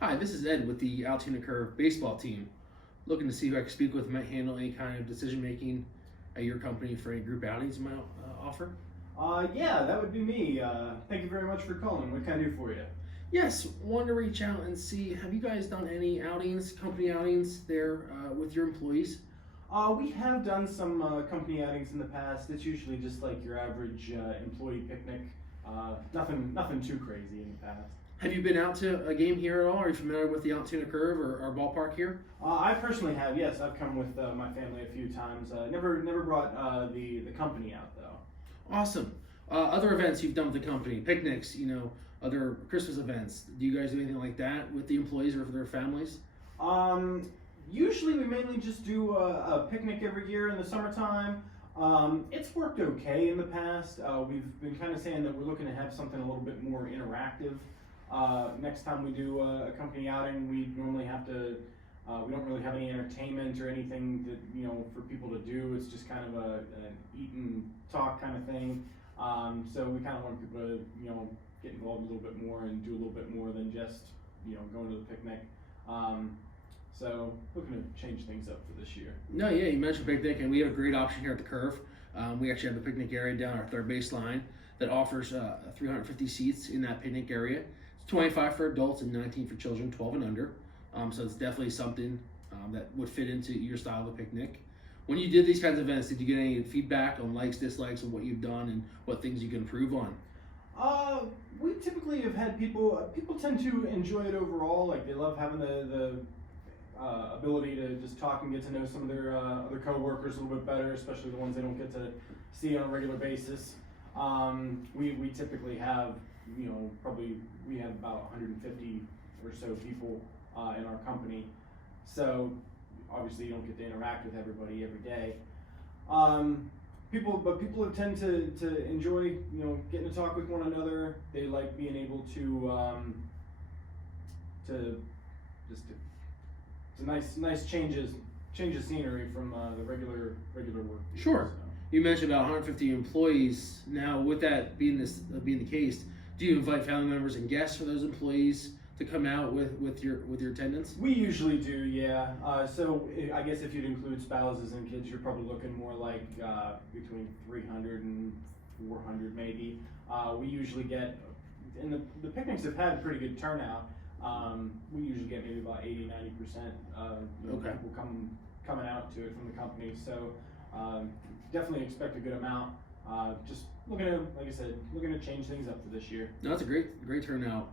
Hi, this is Ed with the Altoona Curve baseball team. Looking to see who I can speak with might handle any kind of decision making at your company for any group outings you might offer. Yeah, that would be me. Thank you very much for calling. What can I do for you? Yes, wanted to reach out and see, have you guys done any outings, company outings there with your employees? We have done some company outings in the past. It's usually just like your average employee picnic. Nothing too crazy in the past. Have you been out to a game here at all? Are you familiar with the Altoona Curve or our ballpark here? I personally have. Yes, I've come with my family a few times. Never brought the company out though. Awesome. Other events you've done with the company, picnics, other Christmas events. Do you guys do anything like that with the employees or for their families? Usually we mainly just do a picnic every year in the summertime. It's worked okay in the past. We've been kind of saying that we're looking to have something a little bit more interactive. Next time we do a company outing, we normally have to. We don't really have any entertainment or anything that for people to do. It's just kind of an eat and talk kind of thing. So we kind of want people to get involved a little bit more and do a little bit more than just going to the picnic. So looking to change things up for this year. No, yeah, you mentioned picnic, and we have a great option here at the Curve. We actually have a picnic area down our third base line that offers 350 seats in that picnic area. It's 25 for adults and 19 for children, 12 and under. So it's definitely something that would fit into your style of a picnic. When you did these kinds of events, did you get any feedback on likes, dislikes, on what you've done and what things you can improve on? We typically have had people. People tend to enjoy it overall. Like they love having the ability to just talk and get to know some of their other coworkers a little bit better, especially the ones they don't get to see on a regular basis. We typically have, probably we have about 150 or so people in our company. So obviously you don't get to interact with everybody every day. People have tend to enjoy, getting to talk with one another. They like being able to just it's a nice change of scenery from the regular work. Sure. So. You mentioned about 150 employees. Now, with that being the case, do you invite family members and guests for those employees to come out with your attendance? We usually do, yeah. So I guess if you'd include spouses and kids, you're probably looking more like between 300 and 400 maybe. We usually get, and the picnics have had pretty good turnout. We usually get maybe about 80-90% Okay. people coming out to it from the company. So definitely expect a good amount. Just looking to, like I said, looking to change things up for this year. No, that's a great turnout.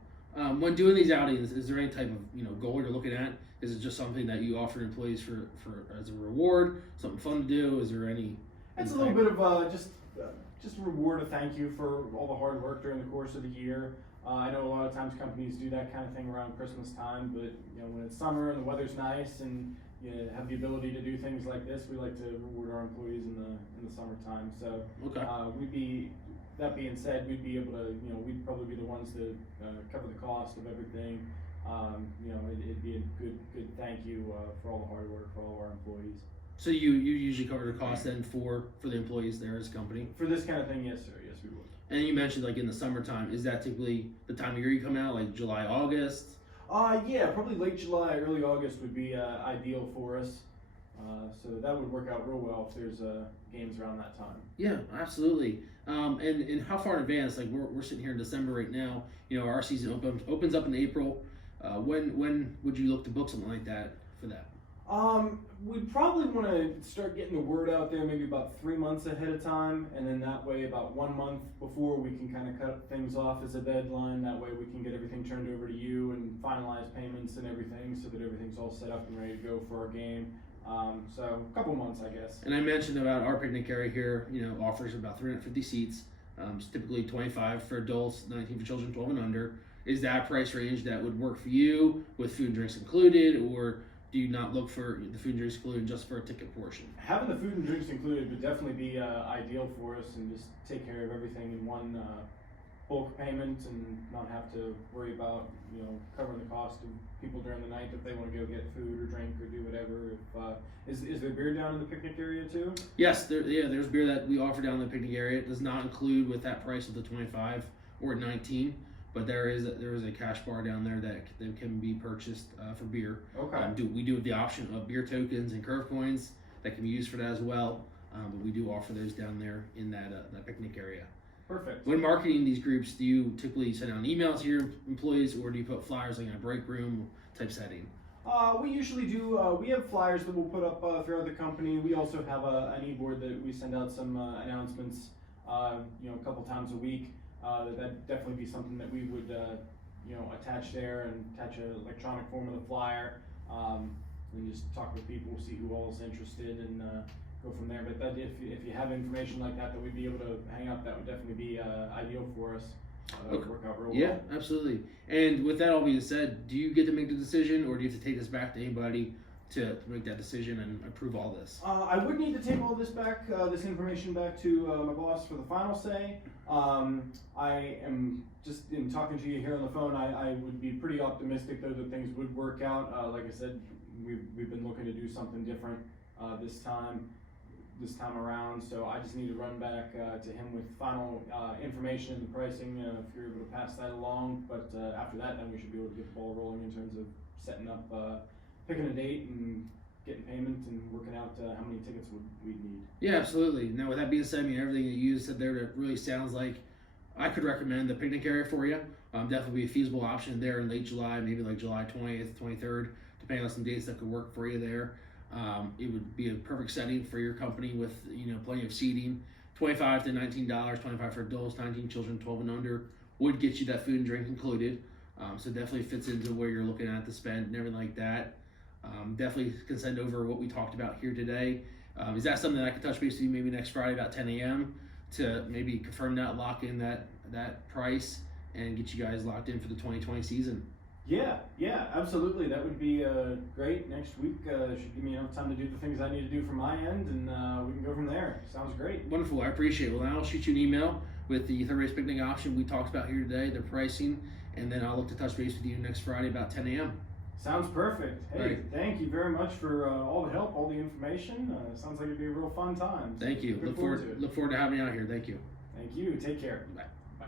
When doing these outings, is there any type of goal you're looking at? Is it just something that you offer employees for as a reward, something fun to do? Is there any? It's a little bit of just a reward, a thank you for all the hard work during the course of the year. I know a lot of times companies do that kind of thing around Christmas time, but when it's summer and the weather's nice and you have the ability to do things like this, we like to reward our employees in the summertime. So Okay. that being said, we'd be able to, we'd probably be the ones to cover the cost of everything. It'd be a good thank you for all the hard work for all of our employees. So you usually cover the cost then for the employees there as a company? For this kind of thing, yes, sir. Yes, we would. And you mentioned like in the summertime, is that typically the time of year you come out, like July, August? Yeah, probably late July, early August would be ideal for us. So that would work out real well if there's games around that time. Yeah, absolutely. And how far in advance? Like we're sitting here in December right now. Our season opens up in April. When would you look to book something like that for that? We'd probably want to start getting the word out there maybe about 3 months ahead of time, and then that way about 1 month before we can kind of cut things off as a deadline. That way we can get everything turned over to you and finalize payments and everything so that everything's all set up and ready to go for our game. So a couple months, I guess. And I mentioned about our picnic area here, offers about 350 seats. It's typically 25 for adults, 19 for children, 12 and under. Is that price range that would work for you with food and drinks included, or do you not look for the food and drinks included just for a ticket portion? Having the food and drinks included would definitely be ideal for us, and just take care of everything in one bulk payment and not have to worry about covering the cost of people during the night if they want to go get food or drink or do whatever. Is there beer down in the picnic area too? Yes, there's beer that we offer down in the picnic area. It does not include with that price of the 25 or 19, but there is a cash bar down there that can be purchased for beer. Okay. We do have the option of beer tokens and curve coins that can be used for that as well. But we do offer those down there in that picnic area. Perfect. When marketing these groups, do you typically send out emails to your employees, or do you put flyers like in a break room type setting? We usually do. We have flyers that we'll put up throughout the company. We also have an e-board that we send out some announcements, a couple times a week. That'd definitely be something that we would, attach there and attach an electronic form of the flyer, and just talk with people, see who all is interested, and go from there. But if you have information like that we'd be able to hang up, that would definitely be ideal for us. That would work out real well. Yeah, absolutely. And with that all being said, do you get to make the decision, or do you have to take this back to anybody to make that decision and approve all this? I would need to take all this back, this information back to my boss for the final say. I am just in talking to you here on the phone. I would be pretty optimistic though that things would work out. Like I said, we've been looking to do something different this time around. So I just need to run back to him with final information and the pricing if you're able to pass that along. But after that, then we should be able to get the ball rolling in terms of setting up, picking a date and getting payment and working out how many tickets we'd need. Yeah, absolutely. Now, with that being said, I mean, everything that you said there, it really sounds like I could recommend the picnic area for you. Definitely be a feasible option there in late July, maybe like July 20th, 23rd, depending on some dates that could work for you there. It would be a perfect setting for your company with, plenty of seating. $25 to $19, 25 for adults, 19 children, 12 and under, would get you that food and drink included. So definitely fits into where you're looking at to spend and everything like that. Definitely can send over what we talked about here today. Is that something that I could touch base with you maybe next Friday about 10 a.m. to maybe confirm that, lock in that price, and get you guys locked in for the 2020 season? Yeah, absolutely. That would be great. Next week should give me enough time to do the things I need to do from my end, and we can go from there. Sounds great. Wonderful. I appreciate it. Well, I'll shoot you an email with the third base picnic option we talked about here today, the pricing, and then I'll look to touch base with you next Friday about 10 a.m. Sounds perfect. Hey, Right. Thank you very much for all the help, all the information. Sounds like it'd be a real fun time. Thank you. Look forward to it. Look forward to having you out here. Thank you. Thank you. Take care. Bye. Bye.